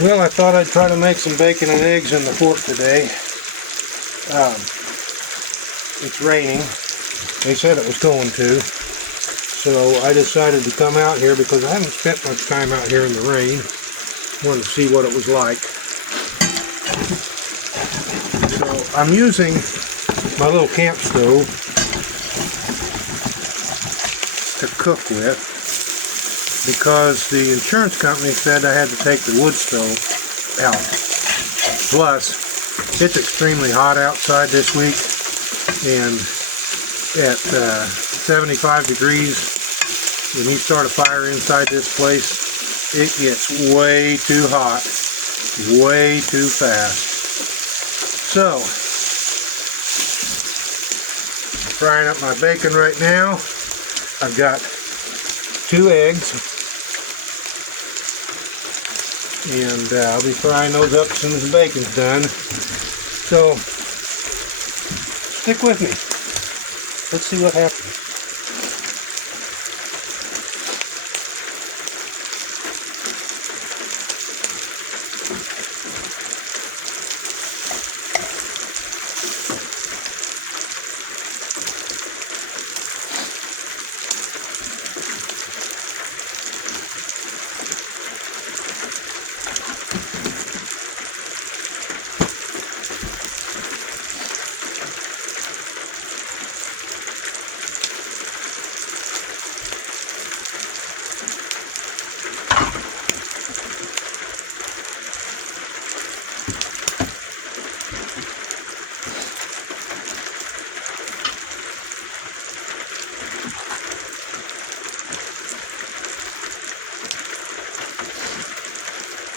Well, I thought I'd try to make some bacon and eggs in the fort today. It's raining. They said it was going to. So I decided to come out here because I haven't spent much time out here in the rain. Wanted to see what it was like. So I'm using my little camp stove to cook with because the insurance company said I had to take the wood stove out. Plus, it's extremely hot outside this week, and at 75 degrees, when you start a fire inside this place, it gets way too hot, way too fast. So, I'm frying up my bacon right now. I've got 2 eggs, and I'll be frying those up as soon as the bacon's done. So, stick with me. Let's see what happens.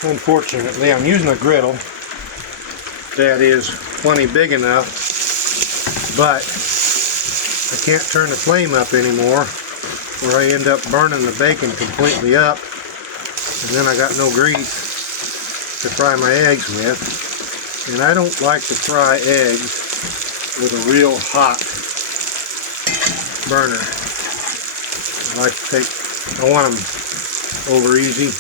Unfortunately, I'm using a griddle that is plenty big enough, but I can't turn the flame up anymore, or I end up burning the bacon completely up, and then I got no grease to fry my eggs with. And I don't like to fry eggs with a real hot burner. I want them over easy.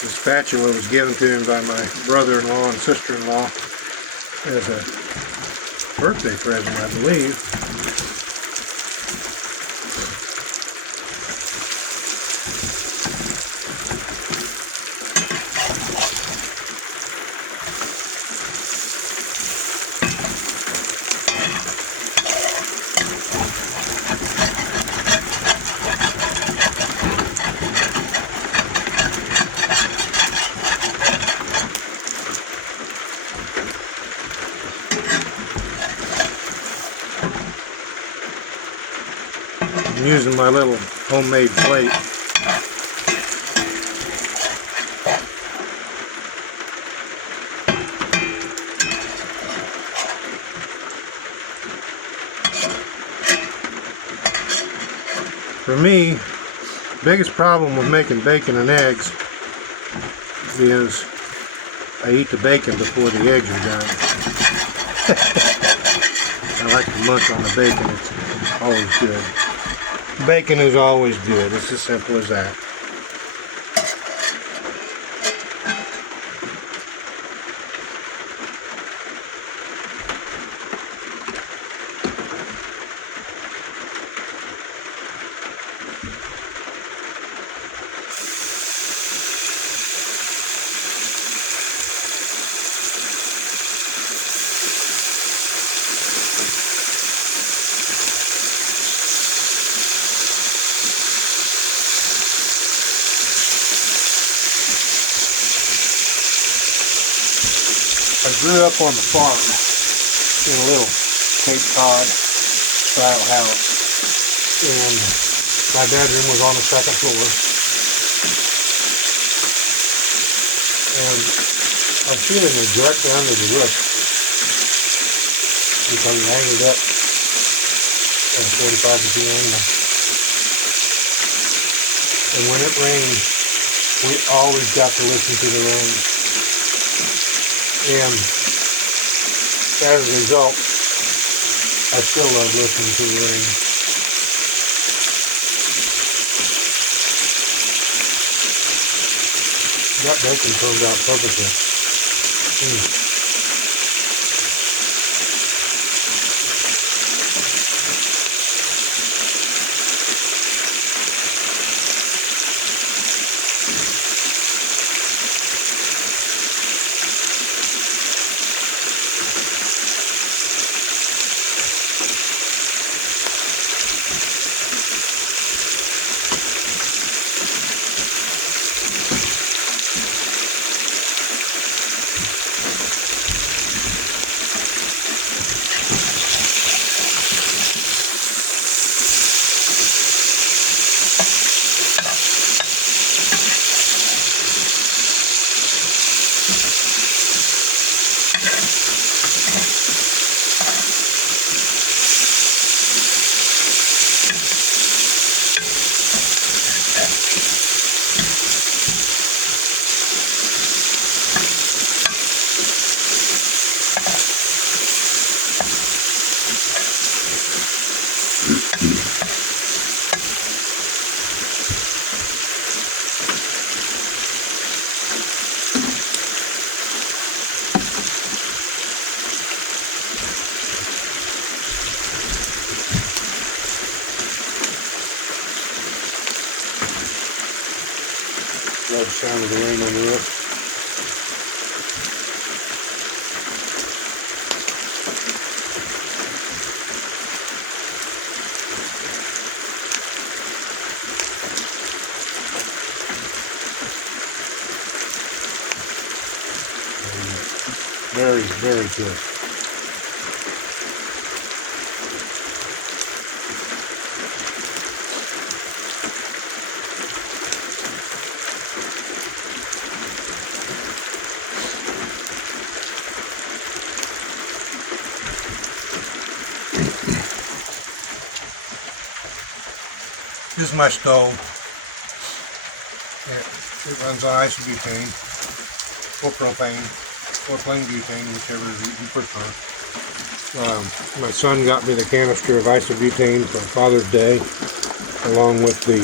The spatula was given to him by my brother-in-law and sister-in-law as a birthday present, I believe. I'm using my little homemade plate. For me, the biggest problem with making bacon and eggs is I eat the bacon before the eggs are done. I like to munch on the bacon. It's always good. Bacon is always good. It's as simple as that. I grew up on the farm in a little Cape Cod style house, and my bedroom was on the 2nd floor, and our ceiling was directly under the roof because it angled up at a 45-degree angle. And when it rained, we always got to listen to the rain. And as a result, I still love listening to the rain. That bacon turned out perfectly. Love the sound of the rain on the roof. Very, very good. This is my stove. It runs on isobutane or propane or plain butane, whichever you prefer. My son got me the canister of isobutane for Father's Day, along with the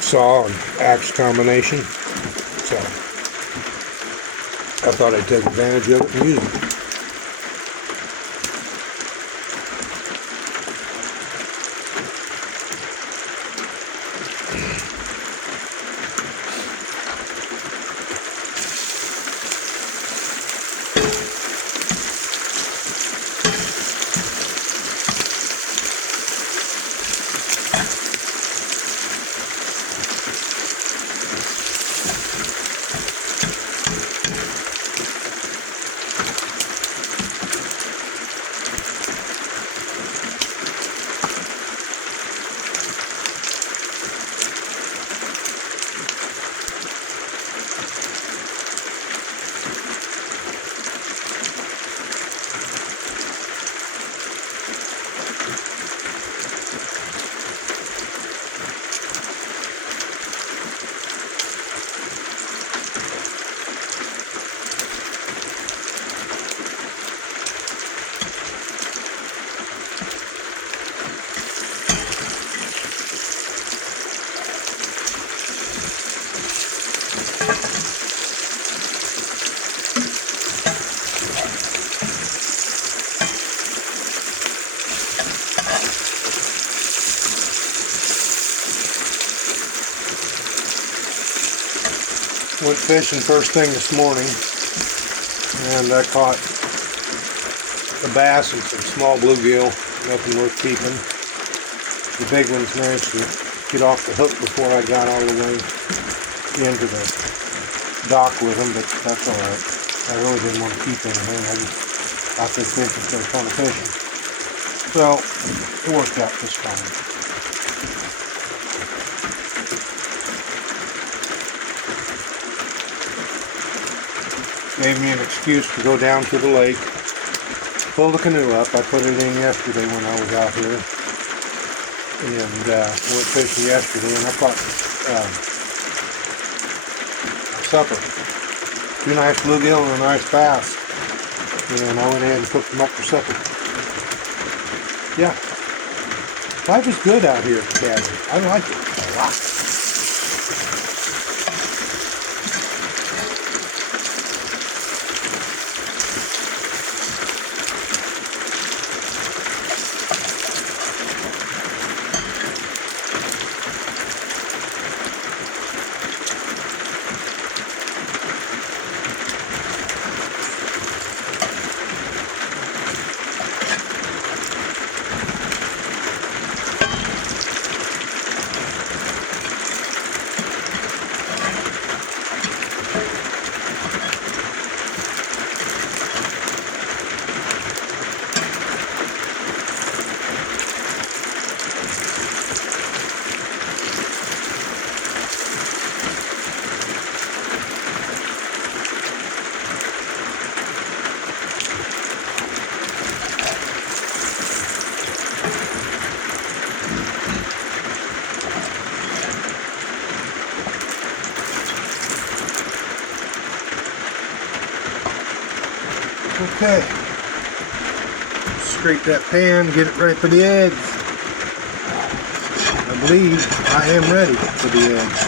saw and axe combination. So I thought I'd take advantage of it and use it. Went fishing first thing this morning, and I caught a bass and some small bluegill, nothing worth keeping. The big ones managed to get off the hook before I got all the way into the dock with them, but that's alright. I really didn't want to keep anything. I just out there fishing for a ton of fishing. So, it worked out just fine. Gave me an excuse to go down to the lake, pull the canoe up. I put it in yesterday when I was out here, and went fishing yesterday, and I caught supper. 2 nice bluegill and a nice bass. and I went ahead and cooked them up for supper. Yeah, life is good out here at the cabin. I like it a lot. Okay, scrape that pan, get it ready for the eggs. I believe I am ready for the eggs.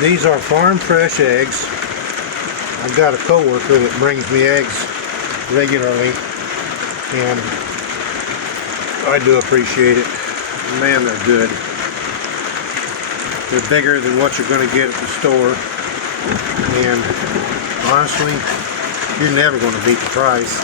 These are farm fresh eggs. I've got a coworker that brings me eggs regularly, and I do appreciate it. Man, they're good. They're bigger than what you're going to get at the store, and honestly, you're never going to beat the price.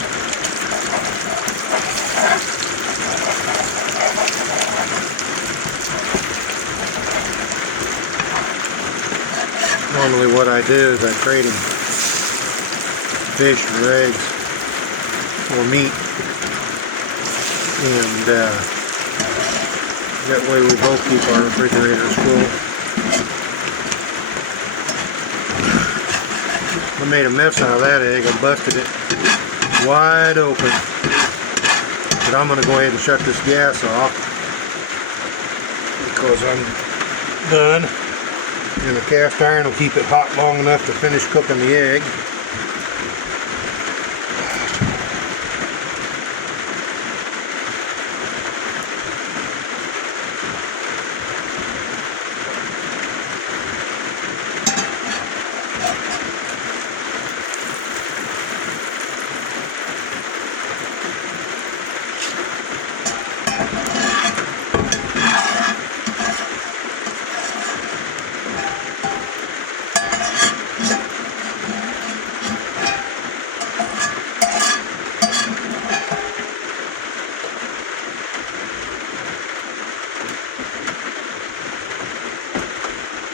Normally what I do is I trade them fish or eggs or meat, and that way we both keep our refrigerators full. I made a mess out of that egg. I busted it wide open, but I'm going to go ahead and shut this gas off because I'm done. And the cast iron will keep it hot long enough to finish cooking the egg.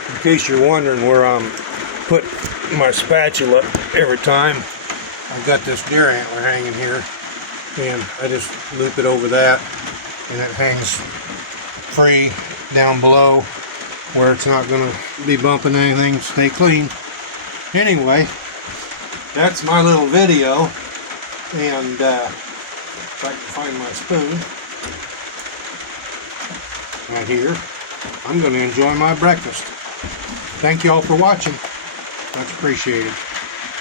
In case you're wondering where I'm putting my spatula every time, I've got this deer antler hanging here, and I just loop it over that, and it hangs free down below where it's not going to be bumping anything. Stay clean. Anyway, that's my little video, and if I can find my spoon right here. I'm going to enjoy my breakfast. Thank you all for watching. Much appreciated.